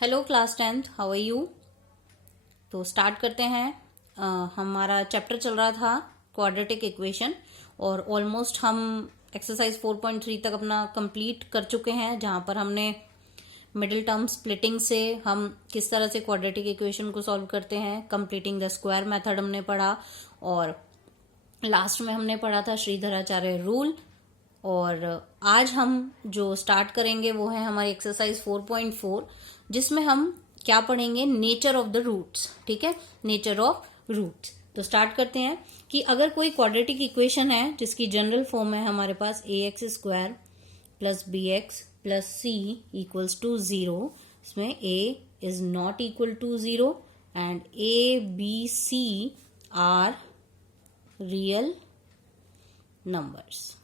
Hello class 10th, how are you. तो start करते हैं। हमारा चैप्टर चल रहा था क्वाड्रेटिक इक्वेशन और ऑलमोस्ट हम एक्सरसाइज 4.3 तक अपना कंप्लीट कर चुके हैं, जहां पर हमने मिडिल टर्म स्प्लिटिंग से हम किस तरह से क्वाड्रेटिक इक्वेशन को सॉल्व करते हैं, कंप्लीटिंग द स्क्वायर मेथड हमने पढ़ा और लास्ट में हमने पढ़ा था श्रीधराचार्य रूल। और आज हम जो स्टार्ट करेंगे वो है हमारी एक्सरसाइज 4.4, जिसमें हम क्या पढ़ेंगे, नेचर ऑफ द रूट्स। ठीक है, नेचर ऑफ रूट्स। तो स्टार्ट करते हैं कि अगर कोई क्वाड्रेटिक इक्वेशन है जिसकी जनरल फॉर्म है हमारे पास ax square plus b x plus c equals to 0, इसमें a is not equal to 0 and a b c are real numbers.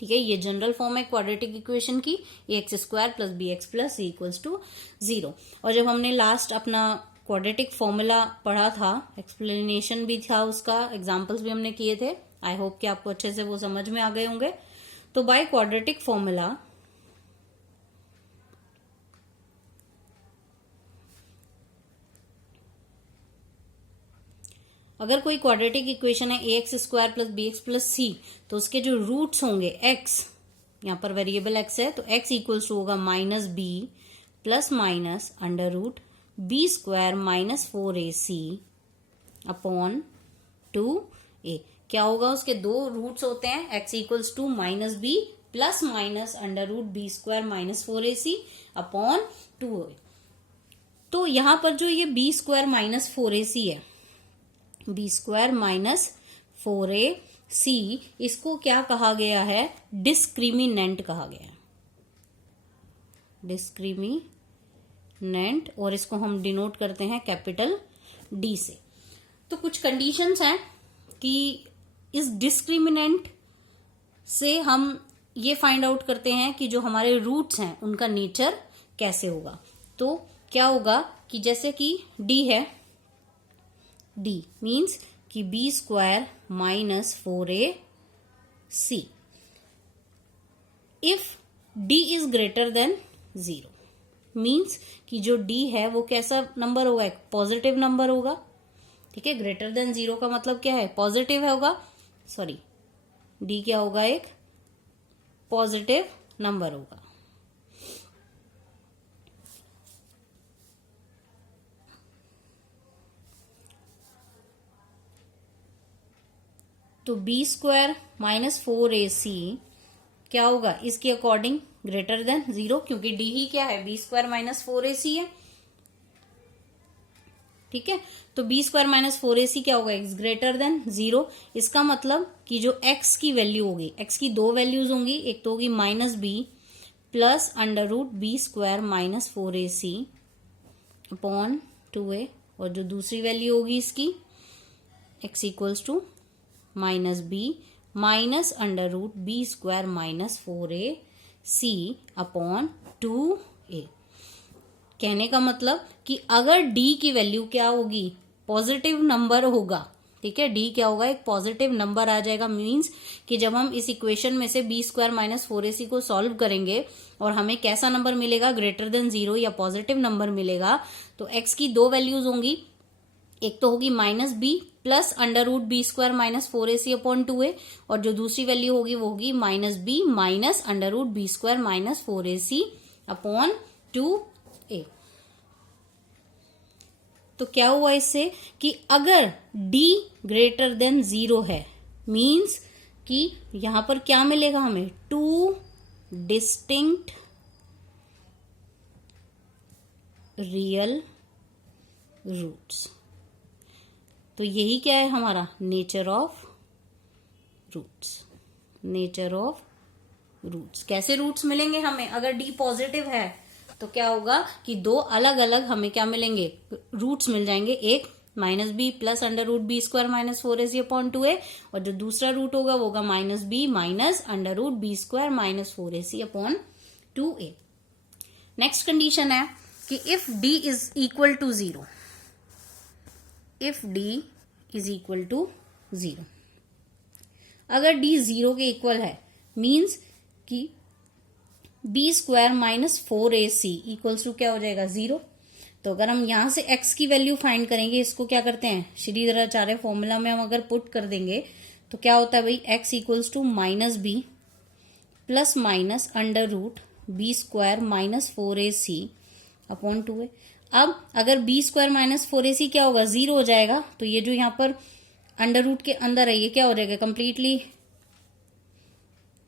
ठीक है, ये जनरल फॉर्म है क्वाड्रेटिक इक्वेशन की, ax square plus b x plus c equals to 0। और जब हमने last अपना क्वाड्रेटिक फॉर्मूला पढ़ा था, एक्सप्लेनेशन भी था उसका, एग्जांपल्स भी हमने किए थे। आई होप कि आपको अच्छे से वो समझ में आ गए होंगे। तो बाय क्वाड्रेटिक फॉर्मूला अगर कोई क्वाड्रेटिक इक्वेशन है ax square plus b x plus c, तो उसके जो रूट्स होंगे x, यहां पर वेरिएबल x है तो x इक्वल्स टू होगा minus b plus minus under root b square minus 4ac upon 2a। क्या होगा, उसके दो रूट्स होते हैं, x equals to minus b plus minus under root b square minus 4ac upon 2a। तो यहां पर जो ये बी स्क्वायर माइनस 4ac है, बी स्क्वायर माइनस 4ac, इसको क्या कहा गया है, डिस्क्रिमिनेंट कहा गया है, डिस्क्रिमिनेंट। और इसको हम डिनोट करते हैं कैपिटल डी से। तो कुछ कंडीशंस हैं कि इस डिस्क्रिमिनेंट से हम ये फाइंड आउट करते हैं कि जो हमारे रूट्स हैं उनका नेचर कैसे होगा। तो क्या होगा कि जैसे कि डी है, d मीन्स कि b square minus 4ac if d is greater than 0, means कि जो d है वो कैसा नंबर होगा, एक पॉजिटिव नंबर होगा। ठीक है, ग्रेटर देन 0 का मतलब क्या है, पॉजिटिव होगा, सॉरी d क्या होगा, एक पॉजिटिव नंबर होगा। तो बी स्क्वायर माइनस 4ac क्या होगा, इसके अकॉर्डिंग ग्रेटर देन 0, क्योंकि डी ही क्या है, बी स्क्वायर माइनस 4ac है। ठीक है, तो बी स्क्वायर माइनस 4ac क्या होगा, इज ग्रेटर देन 0। इसका मतलब कि जो x की वैल्यू होगी, x की दो वैल्यूज होंगी, एक तो होगी minus b plus under root b square minus 4ac upon 2a, और जो दूसरी वैल्यू होगी इसकी x equals to minus b minus under root b square minus 4ac upon 2a। कहने का मतलब कि अगर d की वैल्यू क्या होगी, पॉजिटिव नंबर होगा। ठीक है, d क्या होगा, एक पॉजिटिव नंबर आ जाएगा, मीन्स कि जब हम इस इक्वेशन में से बी स्क्वायर माइनस 4ac को सॉल्व करेंगे और हमें कैसा नंबर मिलेगा, ग्रेटर देन 0 या पॉजिटिव नंबर मिलेगा, तो x की दो वैल्यूज होंगी, एक तो होगी minus b plus under root b square minus 4ac upon 2a, और जो दूसरी वैल्यू होगी वो होगी minus b minus under root b square minus 4ac upon 2a। तो क्या हुआ इससे कि अगर d ग्रेटर देन 0 है, मीन्स कि यहां पर क्या मिलेगा हमें, टू डिस्टिंक्ट रियल रूट्स। तो यही क्या है हमारा nature of roots. Nature of roots, कैसे रूट्स मिलेंगे हमें, अगर डी पॉजिटिव है तो क्या होगा कि दो अलग अलग हमें क्या मिलेंगे, रूट्स मिल जाएंगे, एक minus b plus under root b square minus 4ac upon 2a, और जो दूसरा रूट होगा वो होगा minus b minus under root b square minus 4ac upon 2a। Next condition है कि if d is equal to 0, if d is equal to 0, अगर d 0 के इक्वल है, मीन्स कि b square minus 4ac equals to क्या हो जाएगा 0। तो अगर हम यहां से x की वैल्यू फाइंड करेंगे, इसको क्या करते हैं श्रीधराचार्य फॉर्मूला में हम अगर पुट कर देंगे तो क्या होता है भाई, x equals to minus b plus minus under root b square minus 4ac upon 2a। अब अगर बी स्क्वायर माइनस 4ac क्या होगा, 0 हो जाएगा। तो ये जो यहाँ पर अंडर रूट के अंदर है ये क्या हो जाएगा, कंप्लीटली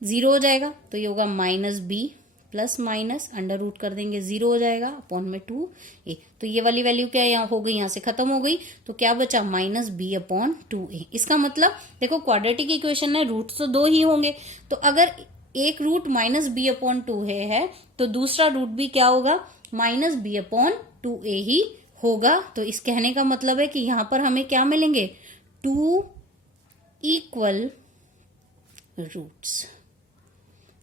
0 हो जाएगा। तो ये होगा minus b plus minus under root कर देंगे 0 हो जाएगा अपॉन में 2a। तो ये वाली वैल्यू क्या यहाँ हो गई, यहाँ से खत्म हो गई। तो क्या बचा, माइनस बी अपॉन 2a। इसका मतलब देखो क्वाड्रेटिक इक्वेशन है, रूट तो 2 ही होंगे। तो अगर एक root minus B upon 2a है तो दूसरा रूट भी क्या होगा, माइनस बी अपॉन 2a ही होगा। तो इस कहने का मतलब है कि यहां पर हमें क्या मिलेंगे, 2 इक्वल रूट्स।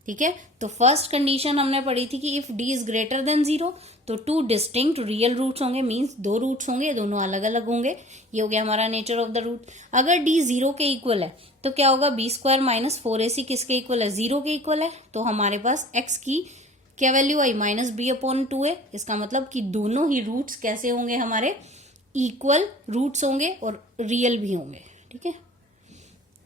ठीक है, तो फर्स्ट कंडीशन हमने पढ़ी थी कि if d is greater than 0 तो 2 डिस्टिंक्ट रियल रूट्स होंगे, मींस 2 रूट्स होंगे, दोनों अलग अलग होंगे। ये हो गया हमारा नेचर ऑफ द रूट। अगर d 0 के इक्वल है तो क्या होगा, बी स्क्वायर माइनस 4ac किसके इक्वल है, 0 के इक्वल है। तो हमारे पास x की क्या वैल्यू आई, माइनस बी अपॉन 2a। इसका मतलब कि दोनों ही रूट्स कैसे होंगे, हमारे इक्वल रूट्स होंगे और रियल भी होंगे। ठीक है,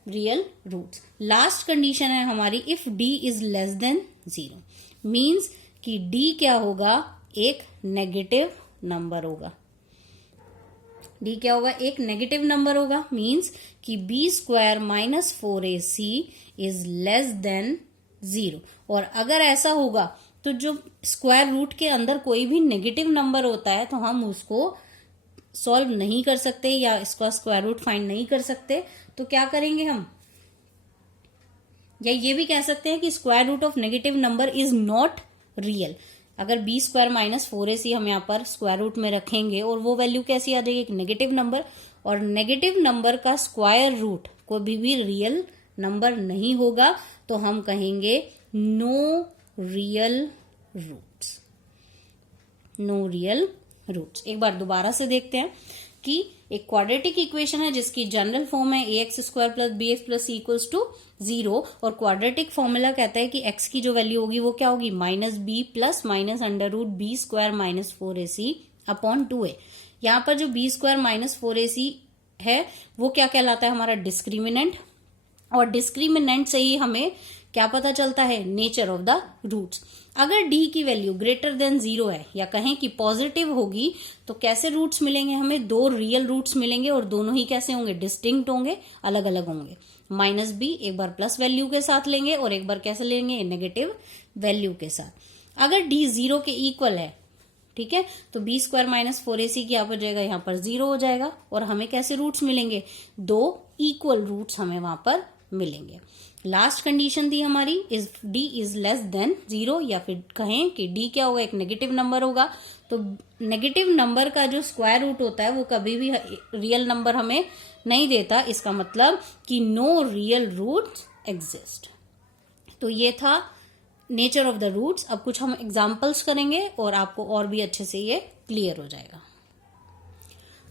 रियल रूट्स। लास्ट कंडीशन है हमारी, if d is less than 0, means कि d क्या होगा, एक नेगेटिव नंबर होगा। d क्या होगा, एक नेगेटिव नंबर होगा, मीन्स कि b square minus 4ac is less than 0। और अगर ऐसा होगा तो जो स्क्वायर रूट के अंदर कोई भी नेगेटिव नंबर होता है तो हम उसको सॉल्व नहीं कर सकते या इसका स्क्वायर रूट फाइंड नहीं कर सकते। तो क्या करेंगे हम, या ये भी कह सकते हैं कि square root of negative number is not real. अगर बी स्क्वायर माइनस 4ac हम यहाँ पर स्क्वायर रूट में रखेंगे और वो वैल्यू कैसी आ जाएगी, एक नेगेटिव नंबर। और नेगेटिव नंबर का स्क्वायर रूट कोई भी रियल नंबर नहीं होगा, तो हम कहेंगे no real roots, no real roots. एक बार दोबारा से देखते हैं कि एक क्वाड्रेटिक इक्वेशन है जिसकी जनरल फॉर्म है ax square plus b x plus c equals to 0, और क्वाड्रेटिक फॉर्मूला कहता है कि x की जो वैल्यू होगी वो क्या होगी, minus b plus minus under root b square minus 4ac upon 2a। यहाँ पर जो बी स्क्वायर माइनस 4ac है वो क्या कहलाता है, हमारा डिस्क्रिमिनेंट। और डिस्क्रिमिनेंट से ही हमें क्या पता चलता है, नेचर ऑफ द रूट्स। अगर d की वैल्यू ग्रेटर देन 0 है या कहें कि पॉजिटिव होगी तो कैसे रूट्स मिलेंगे, हमें 2 रियल रूट्स मिलेंगे और दोनों ही कैसे होंगे, डिस्टिंक्ट होंगे, अलग अलग होंगे। माइनस बी एक बार प्लस वैल्यू के साथ लेंगे और एक बार कैसे लेंगे, नेगेटिव वैल्यू के साथ। अगर d 0 के इक्वल है, ठीक है, तो बी स्क्वायर माइनस 4ac क्या हो जाएगा, यहाँ पर 0 हो जाएगा। और हमें कैसे रूट्स मिलेंगे, 2 इक्वल रूट्स हमें वहां पर मिलेंगे। लास्ट कंडीशन थी हमारी, is d is less than 0, या फिर कहें कि d क्या होगा, एक नेगेटिव नंबर होगा। तो नेगेटिव नंबर का जो स्क्वायर रूट होता है वो कभी भी रियल नंबर हमें नहीं देता। इसका मतलब कि नो रियल रूट्स एग्जिस्ट। तो ये था नेचर ऑफ द रूट्स। अब कुछ हम एग्जाम्पल्स करेंगे और आपको और भी अच्छे से ये क्लियर हो जाएगा।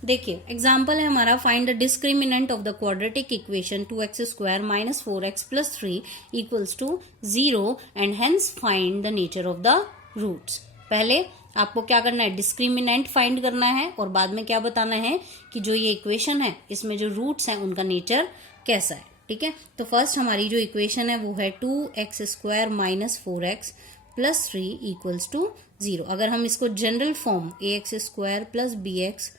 देखिए एग्जाम्पल है हमारा, find the discriminant of the quadratic equation 2x square minus 4x plus 3 equals to 0 and hence find the nature of the roots. पहले आपको क्या करना है, डिस्क्रिमिनेंट फाइंड करना है और बाद में क्या बताना है कि जो ये इक्वेशन है इसमें जो रूट्स हैं उनका नेचर कैसा है। ठीक है, तो फर्स्ट हमारी जो इक्वेशन है वो है 2x square minus 4x plus 3 equals to 0। अगर हम इसको general form ax square plus bx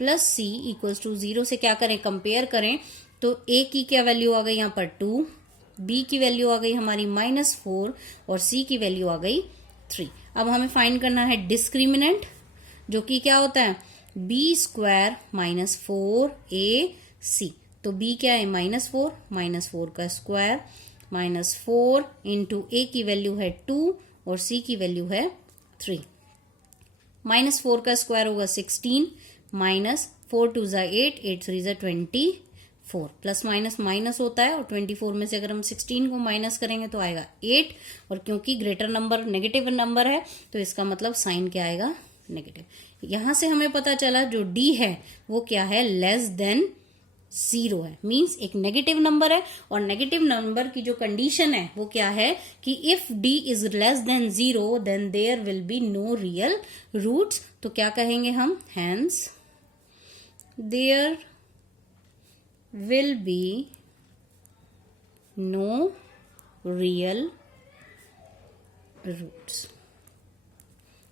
plus c equals to 0 से क्या करें, कंपेयर करें, तो a की क्या वैल्यू आ गई यहाँ पर 2, b की वैल्यू आ गई हमारी -4 और c की वैल्यू आ गई 3। अब हमें फाइंड करना है डिस्क्रिमिनेंट, जो कि क्या होता है b स्क्वायर माइनस 4ac। तो b क्या है, -4 का स्क्वायर -4 इंटू a की वैल्यू है 2 और c की वैल्यू है 3। -4 का स्क्वायर होगा 16, -4 2 ज़ा 8, 8 3 ज़ा 24, प्लस माइनस माइनस होता है और 24 में से अगर हम 16 को माइनस करेंगे तो आएगा 8, और क्योंकि ग्रेटर नंबर नेगेटिव नंबर है तो इसका मतलब साइन क्या आएगा, नेगेटिव। यहां से हमें पता चला जो d है वो क्या है, लेस देन जीरो है, मींस एक नेगेटिव नंबर है। और नेगेटिव नंबर की जो कंडीशन है वो क्या है कि if d is less than zero then there will be no real roots. तो क्या कहेंगे हम, hence there will be no real roots,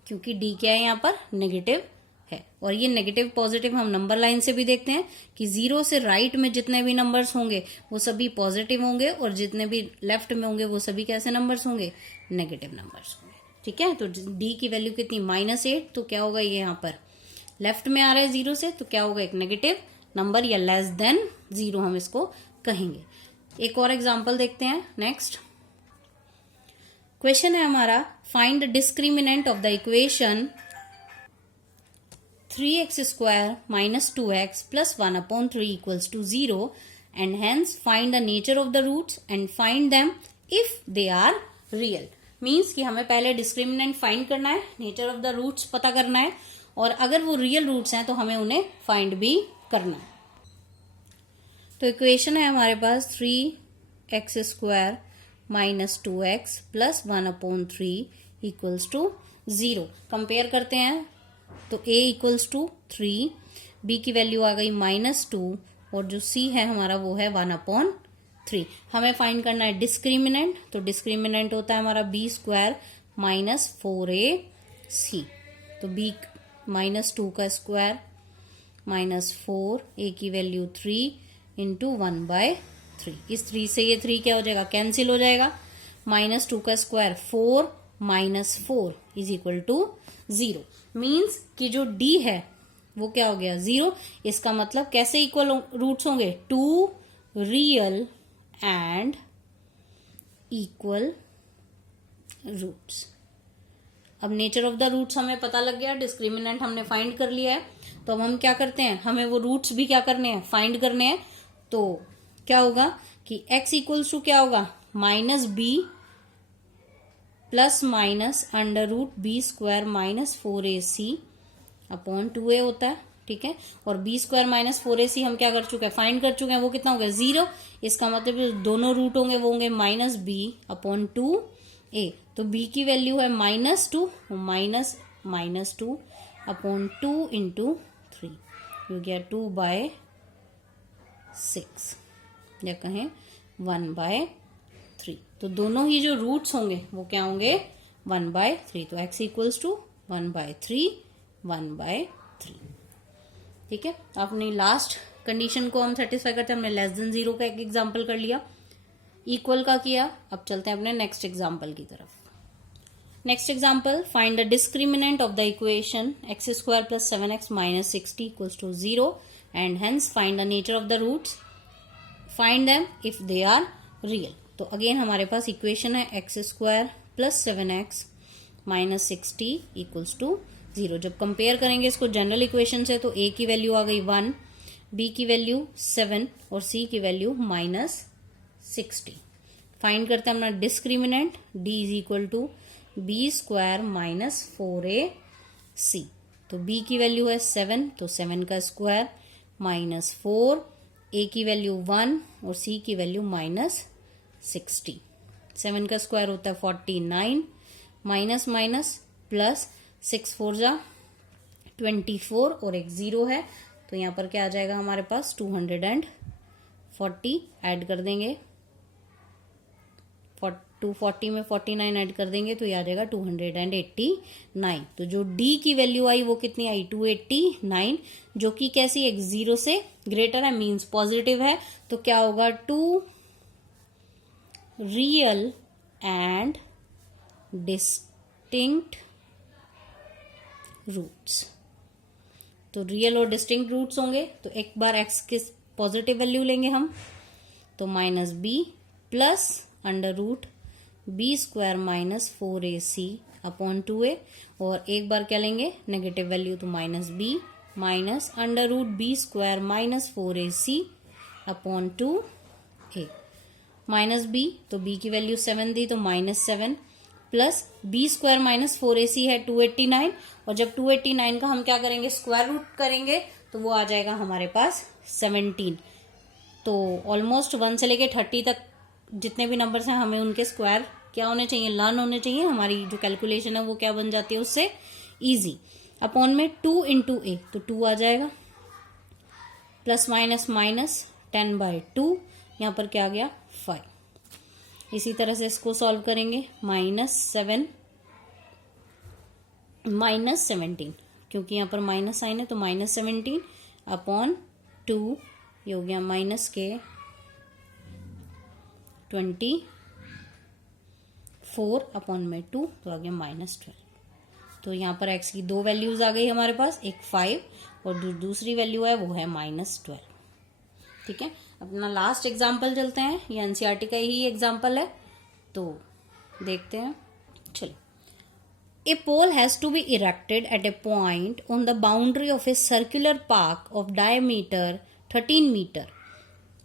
क्योंकि d क्या है यहाँ पर, नेगेटिव है। और ये नेगेटिव पॉजिटिव हम नंबर लाइन से भी देखते हैं कि जीरो से राइट में जितने भी नंबर्स होंगे वो सभी पॉजिटिव होंगे और जितने भी लेफ्ट में होंगे वो सभी कैसे नंबर्स होंगे, नेगेटिव नंबर्स होंगे। ठीक है, तो d की वैल्यू कितनी, -8, तो क्या होगा, ये यहाँ पर लेफ्ट में आ रहा है जीरो से, तो क्या होगा, एक नेगेटिव नंबर या लेस देन जीरो हम इसको कहेंगे। एक और एग्जाम्पल देखते हैं। नेक्स्ट क्वेश्चन है हमारा, find the discriminant of the equation 3x square minus 2x plus 1 upon 3 equals to 0 and hence find the nature of the roots and find them if they are real। Means कि हमें पहले discriminant find करना है, nature of the roots पता करना है, और अगर वो रियल रूट्स हैं तो हमें उन्हें फाइंड भी करना है। तो इक्वेशन है हमारे पास 3x square minus 2x plus 1 upon 3 equals to 0। Compare करते हैं तो a इक्वल्स टू 3, b की वैल्यू आ गई -2 और जो c है हमारा वो है 1/3। हमें फाइंड करना है डिस्क्रिमिनेंट, तो डिस्क्रिमिनेंट होता है हमारा b स्क्वायर माइनस 4ac। तो b -2 का स्क्वायर -4, a की वैल्यू 3 इंटू 1/3। इस 3 से ये 3 क्या हो जाएगा, कैंसिल हो जाएगा। -2 का square 4 -4 is equal to 0। Means कि जो d है वो क्या हो गया, 0। इसका मतलब कैसे इक्वल रूट्स होंगे, 2 रियल एंड इक्वल रूट्स। अब नेचर ऑफ द रूट्स हमें पता लग गया, डिस्क्रिमिनेंट हमने फाइंड कर लिया है, तो अब हम क्या करते हैं, हमें वो रूट्स भी क्या करने हैं, फाइंड करने हैं। तो क्या होगा कि x इक्वल्स टू क्या होगा, -b plus minus √b square -4ac upon 2a होता है। ठीक है, और b स्क्वायर -4ac हम क्या कर चुके हैं, फाइंड कर चुके हैं, वो कितना हो गया, 0। इसका मतलब दोनों रूट होंगे वो होंगे -b अपॉन 2a। तो b की वैल्यू है -2 -2 अपॉन 2 इंटू 3 हो गया 2/6 या कहें 1/3। तो दोनों ही जो रूट्स होंगे वो क्या होंगे, 1/3। तो x इक्वल्स टू 1/3 1/3। ठीक है, अपनी लास्ट कंडीशन को हम सेटिस्फाई करते हैं। हमने लेस देन 0 का एक एग्जाम्पल कर लिया, इक्वल का किया। अब चलते हैं अपने नेक्स्ट एग्जाम्पल की तरफ। Next example, find the discriminant of the equation x square plus 7x minus 60 equals to 0 and hence find the nature of the roots, find them if they are real. तो again हमारे पास equation है x square plus 7x minus 60 equals to 0। जब compare करेंगे इसको general equation से तो a की वैल्यू आ गई 1, b की वैल्यू 7 और c की वैल्यू -60। फाइंड करते हैं अपना discriminant, d is equal to b square minus 4ac। तो b की वैल्यू है 7, तो 7 का स्क्वायर -4, a की वैल्यू 1 और c की वैल्यू -60। 7 का स्क्वायर होता है 49, माइनस माइनस प्लस 6 4 जा 24 और एक 0 है, तो यहाँ पर क्या आ जाएगा हमारे पास 240 ऐड कर देंगे, 240 में 49 ऐड कर देंगे तो ये आ जाएगा 289। तो जो d की वैल्यू आई वो कितनी आई, 289, जो कि कैसी है, 0 से ग्रेटर है, मींस पॉजिटिव है। तो क्या होगा, 2 रियल एंड डिस्टिंक्ट रूट्स। तो रियल और डिस्टिंक्ट रूट्स होंगे तो एक बार x की पॉजिटिव वैल्यू लेंगे हम, तो -b plus √b square minus 4ac upon 2a, और एक बार क्या लेंगे नेगेटिव वैल्यू, तो -b minus √b square minus 4ac upon 2a। -b तो b की वैल्यू 7 दी तो -7 plus b square minus 4ac है 289, और जब 289 का हम क्या करेंगे, स्क्वायर रूट करेंगे तो वो आ जाएगा हमारे पास 17। तो ऑलमोस्ट 1 से लेके 30 तक जितने भी नंबर्स हैं हमें उनके स्क्वायर क्या होने चाहिए, लर्न होने चाहिए। हमारी जो कैलकुलेशन है वो क्या बन जाती है उससे, इजी। अपॉन में 2 इंटू ए, तो 2 आ जाएगा, प्लस माइनस माइनस 10/2, यहाँ पर क्या आ गया 5। इसी तरह से इसको सॉल्व करेंगे, -7 -17, क्योंकि यहाँ पर माइनस साइन है तो -17 अपॉन 2, ये हो गया माइनस के 24 अपॉन में 2, तो आ गया -12। तो यहाँ पर x की 2 वैल्यूज आ गई हमारे पास, एक 5 और जो दूसरी वैल्यू है वो है -12। ठीक है, अपना लास्ट एग्जाम्पल चलते हैं, ये एनसीईआरटी का ही एग्जाम्पल है, तो देखते हैं। चलो, a pole has to be erected at a point on the boundary of a circular park of diameter 13 metre.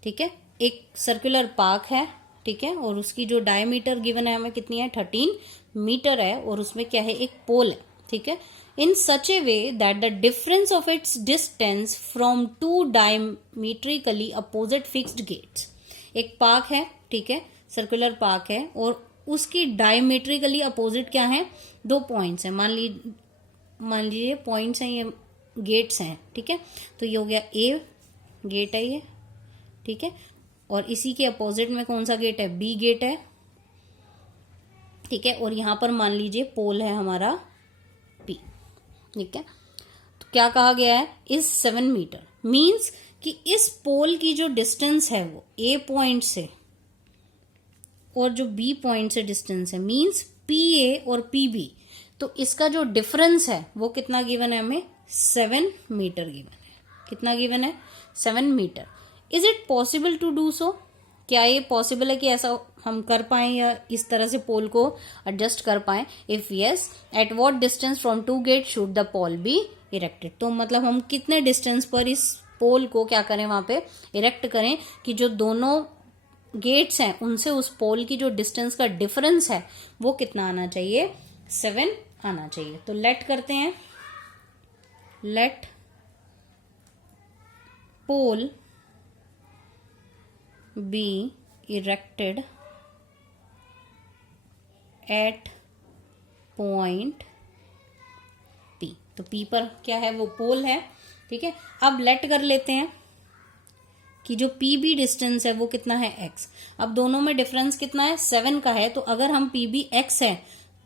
ठीक है, एक सर्कुलर पार्क है, ठीक है, और उसकी जो डायमीटर गिवन है हमें कितनी है, 13 मीटर है, और उसमें क्या है, एक पोल है। ठीक है, in such a way that the difference of its distance from 2 diametrically opposite fixed gates. एक पार्क है, ठीक है, सर्कुलर पार्क है, और उसकी डायमीट्रिकली अपोजिट क्या है, 2 पॉइंट्स हैं। मान लीजिए पॉइंट्स हैं, ये गेट्स हैं। ठीक है, तो ये हो गया ए गेट है ये, ठीक है, और इसी के अपोजिट में कौन सा गेट है, बी गेट है। ठीक है, और यहां पर मान लीजिए पोल है हमारा पी। ठीक है, तो क्या कहा गया है, इस 7 मीटर मींस कि इस पोल की जो डिस्टेंस है वो ए पॉइंट से और जो बी पॉइंट से डिस्टेंस है, मींस पी ए और पी बी, तो इसका जो डिफरेंस है वो कितना गिवन है हमें, 7 मीटर गिवन है। कितना गिवन है, 7 metre. Is it possible to do so, क्या ये पॉसिबल है कि ऐसा हम कर पाए या इस तरह से पोल को एडजस्ट कर पाए। If yes, at what distance from 2 gate should the pole be erected. तो मतलब हम कितने डिस्टेंस पर इस पोल को क्या करें, वहां पे इरेक्ट करें कि जो दोनों गेट्स हैं उनसे उस पोल की जो डिस्टेंस का डिफरेंस है वो कितना आना चाहिए, 7 आना चाहिए। तो लेट करते हैं, let pole be erected at point P. तो पी पर क्या है, वो पोल है। ठीक है, अब लेट कर लेते हैं कि जो पी बी डिस्टेंस है वो कितना है, x। अब दोनों में डिफरेंस कितना है, 7 का है, तो अगर हम पी बी x है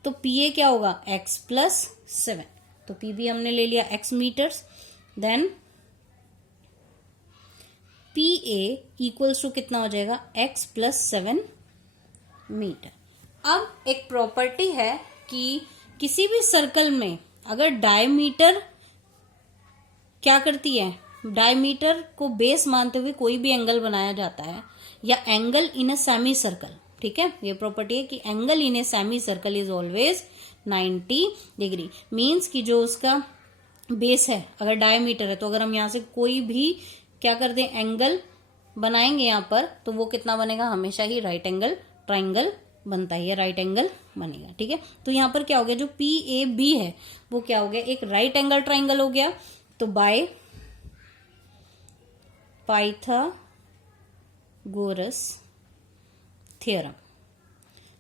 तो पी ए क्या होगा, x प्लस 7। तो पी बी हमने ले लिया x meters, then P A equals to कितना हो जाएगा, x प्लस 7 मीटर। अब एक प्रॉपर्टी है कि किसी भी सर्कल में अगर डायमीटर क्या करती है, डायमीटर को बेस मानते हुए कोई भी एंगल बनाया जाता है, या angle in a semi circle. ठीक है, ये प्रॉपर्टी है कि angle in a semi circle is always 90 degree. Means कि जो उसका बेस है अगर डायमीटर है, तो अगर हम यहां से कोई भी क्या कर दें, एंगल बनाएंगे यहाँ पर, तो वो कितना बनेगा, हमेशा ही राइट एंगल ट्राइंगल बनता है, राइट एंगल बनेगा। ठीक है, तो यहाँ पर क्या हो गया, जो पी ए बी है वो क्या हो गया, एक राइट एंगल ट्राइंगल हो गया। तो बाय पाइथागोरस थ्योरम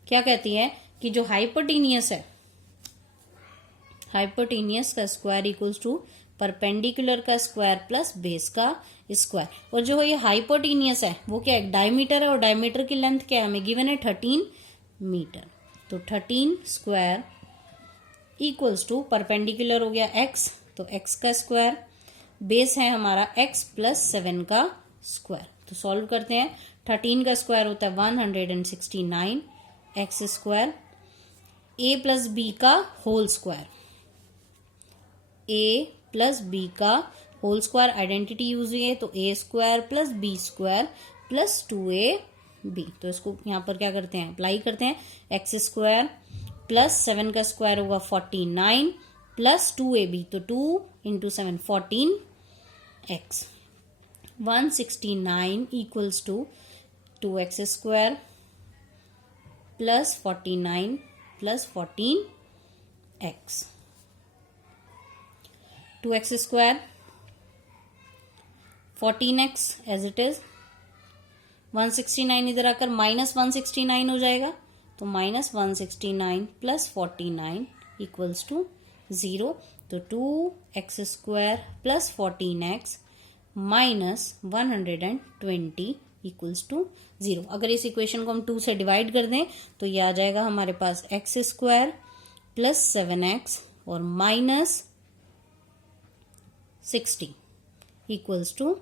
क्या कहती है कि जो हाइपोटेनियस है, हाइपोटेनियस का स्क्वायर इक्वल्स टू परपेंडिकुलर का स्क्वायर प्लस बेस का स्क्वायर। और जो ये हाइपोटेनियस है वो क्या है, डायमीटर है, और डायमीटर की लेंथ क्या है, हमें गिवन है 13 मीटर। तो 13 स्क्वायर इक्वल्स टू परपेंडिकुलर हो गया x, तो x का स्क्वायर, बेस है हमारा x प्लस 7 का स्क्वायर। तो सॉल्व करते हैं, 13 का स्क्वायर होता है 169 x square, a plus b का whole square, a plus b का होल स्क्वायर आइडेंटिटी यूज हुई है, तो a square plus b square plus 2ab। तो इसको यहाँ पर क्या करते हैं, अप्लाई करते हैं, x स्क्वायर प्लस 7 का स्क्वायर होगा 49 प्लस 2ab, तो 2 into 7 14x, 169 equals to 2x square plus 49 plus 14x, 2x square 14x as it is 169 इधर आकर -169 हो जाएगा, तो -169 + 49 = 0। तो 2x² + 14x - 120 = 0। अगर इस इक्वेशन को हम 2 से डिवाइड कर दें तो ये आ जाएगा हमारे पास x² + 7x और -60 =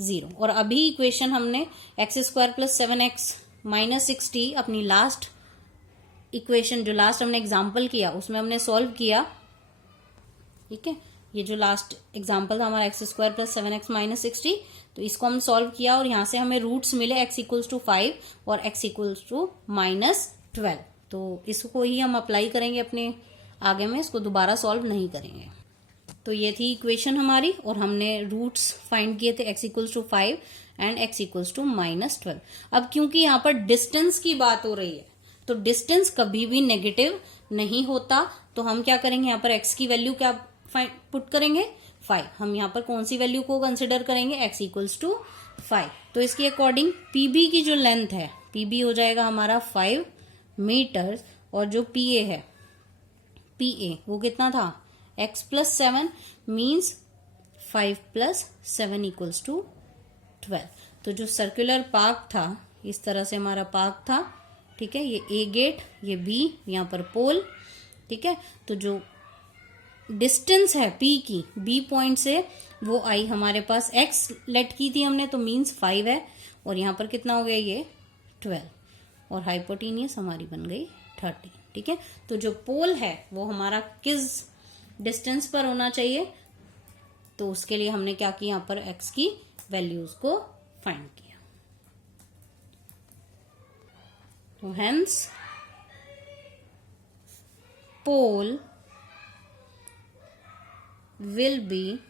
0। और अभी इक्वेशन हमने x² + 7x - 60 अपनी लास्ट इक्वेशन जो लास्ट हमने एग्जाम्पल किया उसमें हमने सॉल्व किया। ठीक है, ये जो लास्ट एग्जाम्पल था हमारा x² + 7x - 60, तो इसको हम सॉल्व किया और यहां से हमें रूट्स मिले x = 5 और x = -12। तो इसको ही हम अप्लाई करेंगे अपने आगे में, इसको दोबारा सॉल्व नहीं करेंगे। तो ये थी इक्वेशन हमारी और हमने रूट्स फाइंड किए थे x = 5 एंड x = -12। अब क्योंकि यहाँ पर डिस्टेंस की बात हो रही है तो डिस्टेंस कभी भी नेगेटिव नहीं होता, तो हम क्या करेंगे, यहाँ पर x की वैल्यू क्या पुट करेंगे, 5। हम यहाँ पर कौन सी वैल्यू को कंसिडर करेंगे, x = 5। तो इसके अकॉर्डिंग PB की जो लेंथ है, PB हो जाएगा हमारा 5 मीटर और जो PA है, PA वो कितना था, x + 7 मीन्स 5 + 7 = 12। तो जो सर्कुलर पार्क था, इस तरह से हमारा पार्क था। ठीक है, ये A गेट, ये B, यहाँ पर पोल। ठीक है, तो जो डिस्टेंस है P की B पॉइंट से वो आई हमारे पास, x लेट की थी हमने तो मीन्स 5 है और यहाँ पर कितना हो गया, ये 12 और हाइपोटेनियस हमारी बन गई 30। ठीक है, तो जो पोल है वो हमारा किस डिस्टेंस पर होना चाहिए, तो उसके लिए हमने क्या किया, यहाँ पर x की वैल्यूज को फाइंड किया। तो hence pole will be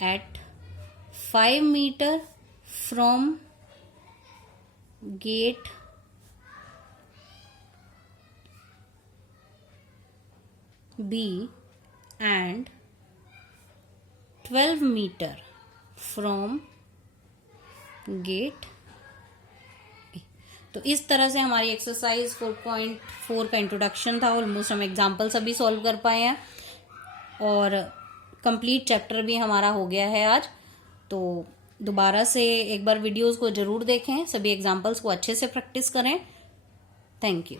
at 5 meter from gate B and 12 meter from gate A। तो इस तरह से हमारी एक्सरसाइज 4.4 का इंट्रोडक्शन था। ऑलमोस्ट हम एग्जाम्पल सभी सॉल्व कर पाए हैं और कंप्लीट चैप्टर भी हमारा हो गया है आज। तो दोबारा से एक बार वीडियोस को जरूर देखें, सभी एग्जाम्पल्स को अच्छे से प्रैक्टिस करें। Thank you.